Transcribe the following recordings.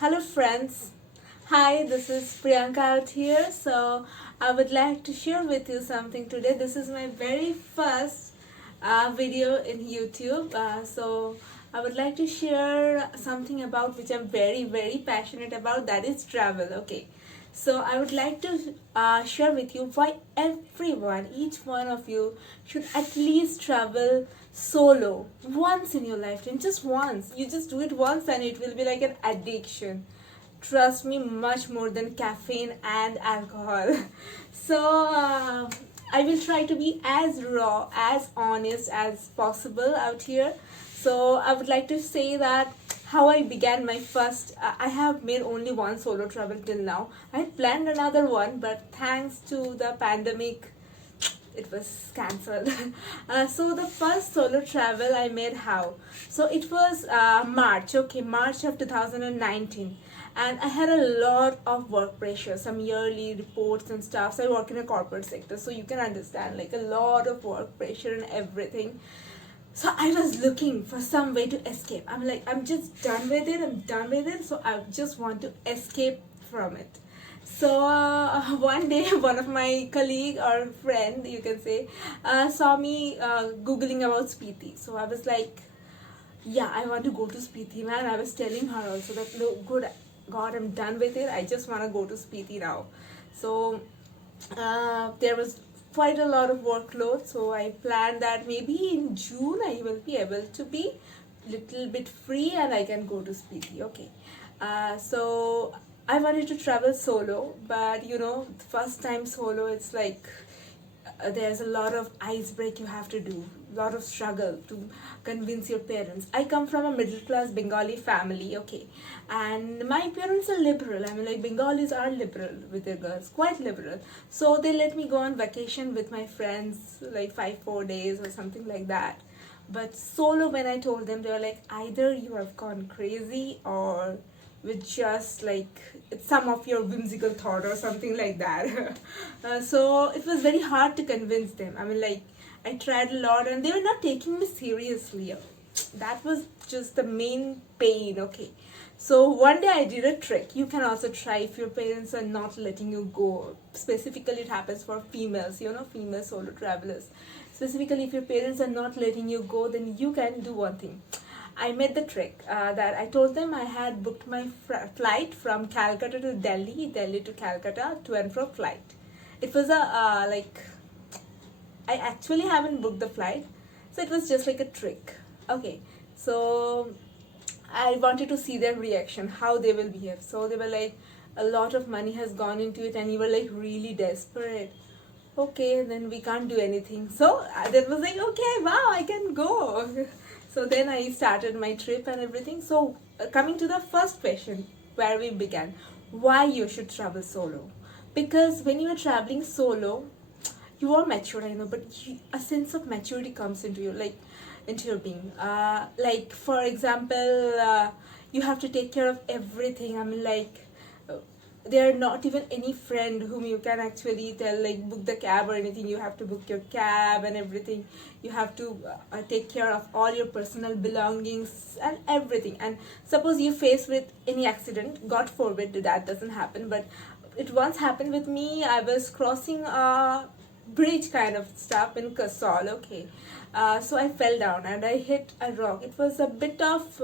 Hello friends. Hi, this is Priyanka out here. So I would like to share with you something today. This is my very first video in YouTube. So I would like to share something about which I'm very passionate about. That is travel. Okay. So I would like to share with you why everyone, each one of you, should at least travel solo once in your lifetime. Just once. You just do it once and it will be like an addiction. Trust me, much more than caffeine and alcohol. So I will try to be as raw, as honest as possible out here. So I would like to say that how I began my first. I have made only one solo travel till now. I had planned another one, but thanks to the pandemic, it was cancelled. So the first solo travel I made, how? So it was March, okay, March of 2019, and I had a lot of work pressure, some yearly reports and stuff. So I work in a corporate sector, so you can understand, like, a lot of work pressure and everything. So I was looking for some way to escape. I'm like, I'm just done with it. I'm done with it. So I just want to escape from it. So one day, one of my colleague or friend, you can say, saw me googling about Spiti. So I was like, yeah, I want to go to Spiti, man. I was telling her also that, look, good God, I'm done with it. I just want to go to Spiti now. So there was quite a lot of workload, so I planned that maybe in June I will be able to be little bit free and I can go to Spiti. Okay. So I wanted to travel solo, but first time solo, it's like there's a lot of ice break you have to do, lot of struggle to convince your parents. I come from a middle class Bengali family, okay, and my parents are liberal. I mean, like, Bengalis are liberal with their girls, quite liberal. So they let me go on vacation with my friends, like 4 days or something like that. But solo, when I told them, they were like, either you have gone crazy or with just like it's some of your whimsical thought or something like that. So it was very hard to convince them. I mean, like, I tried a lot and they were not taking me seriously. That was just the main pain. Okay, so one day I did a trick. You can also try if your parents are not letting you go. Specifically, it happens for females, female solo travelers. Specifically, if your parents are not letting you go, then you can do one thing. I made the trick that I told them I had booked my flight from Calcutta to Delhi, Delhi to Calcutta, to and fro flight. It was a I actually haven't booked the flight, so it was just like a trick. Okay, so I wanted to see their reaction, how they will behave. So they were like, a lot of money has gone into it, and you were like really desperate. Okay, then we can't do anything. So that was like, okay, wow, I can go. So then I started my trip and everything. So coming to the first question, where we began, why you should travel solo? Because when you are traveling solo, you are mature, I know, but a sense of maturity comes into you, like, into your being. Like, for example, you have to take care of everything. I mean, like, there are not even any friend whom you can actually tell, like, book the cab or anything. You have to book your cab and everything. You have to take care of all your personal belongings and everything. And suppose you face with any accident, God forbid that doesn't happen, but it once happened with me. I was crossing a bridge kind of stuff in Kasol, okay. So I fell down and I hit a rock. It was a bit of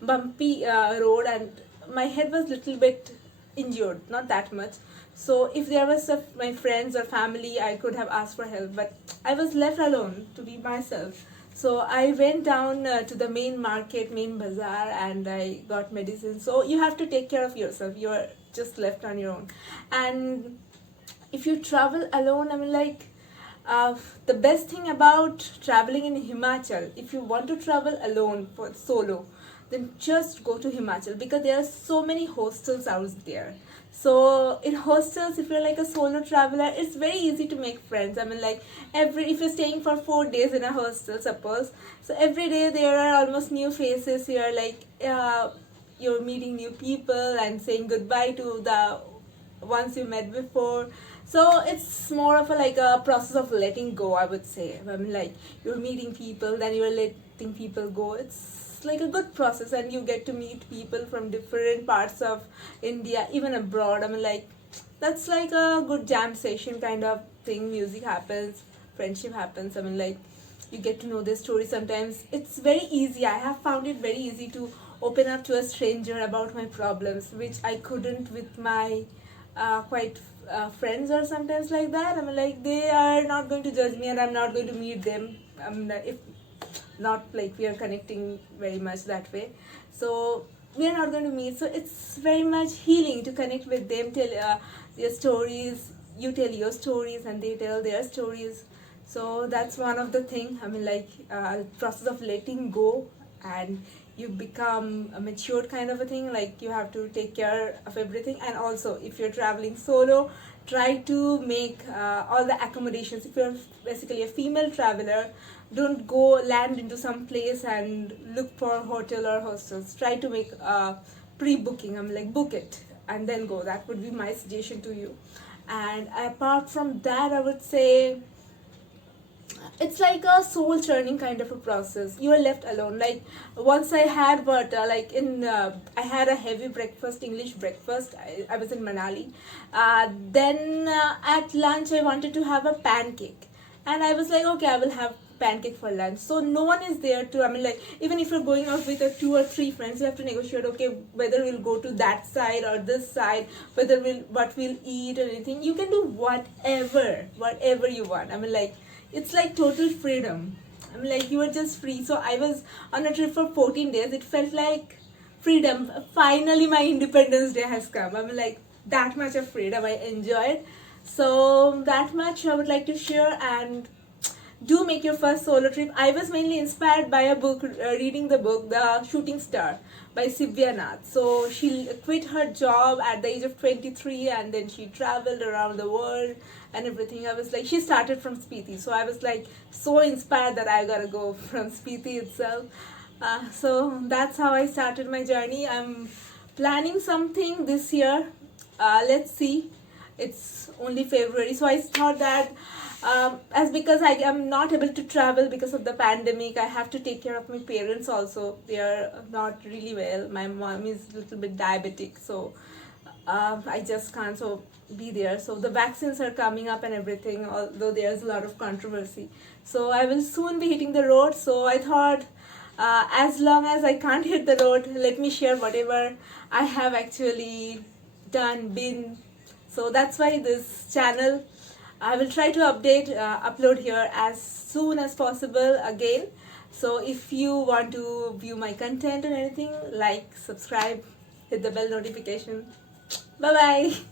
bumpy road, and my head was little bit injured, not that much. So if there was my friends or family, I could have asked for help, but I was left alone to be myself. So I went down to the main market, main bazaar, and I got medicine. So you have to take care of yourself. You're just left on your own. And if you travel alone, I mean, like, the best thing about traveling in Himachal, if you want to travel alone for solo, then just go to Himachal, because there are so many hostels out there. So in hostels, if you're like a solo traveler, it's very easy to make friends. I mean, like, if you're staying for 4 days in a hostel, suppose, so every day there are almost new faces here. Like, you're meeting new people and saying goodbye to the ones you met before. So it's more of a process of letting go, I would say. I mean, like, you're meeting people, then you're letting people go. It's it's like a good process, and you get to meet people from different parts of India, even abroad. I mean, like, that's like a good jam session kind of thing. Music happens, friendship happens. I mean, like, you get to know their story. Sometimes it's very easy. I have found it very easy to open up to a stranger about my problems, which I couldn't with my quite friends or sometimes like that. I mean, like, they are not going to judge me, and I'm not going to meet them. If not, like, we are connecting very much that way, so we are not going to meet. So it's very much healing to connect with them, tell their stories, you tell your stories, and they tell their stories. So that's one of the thing. I mean, like, process of letting go, and you become a matured kind of a thing. Like, you have to take care of everything. And also, if you're traveling solo, try to make all the accommodations. If you're basically a female traveler, don't go land into some place and look for hotel or hostels. Try to make pre-booking. I'm like, book it and then go. That would be my suggestion to you. And apart from that, I would say it's like a soul churning kind of a process. You are left alone. Like, once I had, but like, in I had a heavy breakfast, English breakfast. I was in Manali. Then at lunch I wanted to have a pancake, and I was like, okay, I will have pancake for lunch. So no one is there to, I mean, like, even if you're going out with 2 or 3 friends, you have to negotiate, okay, whether we'll go to that side or this side, whether what we'll eat or anything. You can do whatever you want. I mean, like, it's like total freedom. I mean, like, you are just free. So I was on a trip for 14 days. It felt like freedom. Finally my Independence Day has come. I mean, like, that much of freedom I enjoyed. So that much I would like to share. And do make your first solo trip. I was mainly inspired by a book, reading the book The Shooting Star by Sivya Nath. So she quit her job at the age of 23, and then she traveled around the world and everything. I was like, she started from Spiti, so I was like so inspired that I gotta go from Spiti itself. So that's how I started my journey. I'm planning something this year. Let's see. It's only February, so I thought that as because I am not able to travel because of the pandemic, I have to take care of my parents also. They are not really well. My mom is a little bit diabetic, so I just can't so be there. So the vaccines are coming up and everything, although there's a lot of controversy. So I will soon be hitting the road. So I thought, as long as I can't hit the road, let me share whatever I have actually been. So that's why this channel, I will try to upload here as soon as possible again. So if you want to view my content or anything, like, subscribe, hit the bell notification. Bye bye.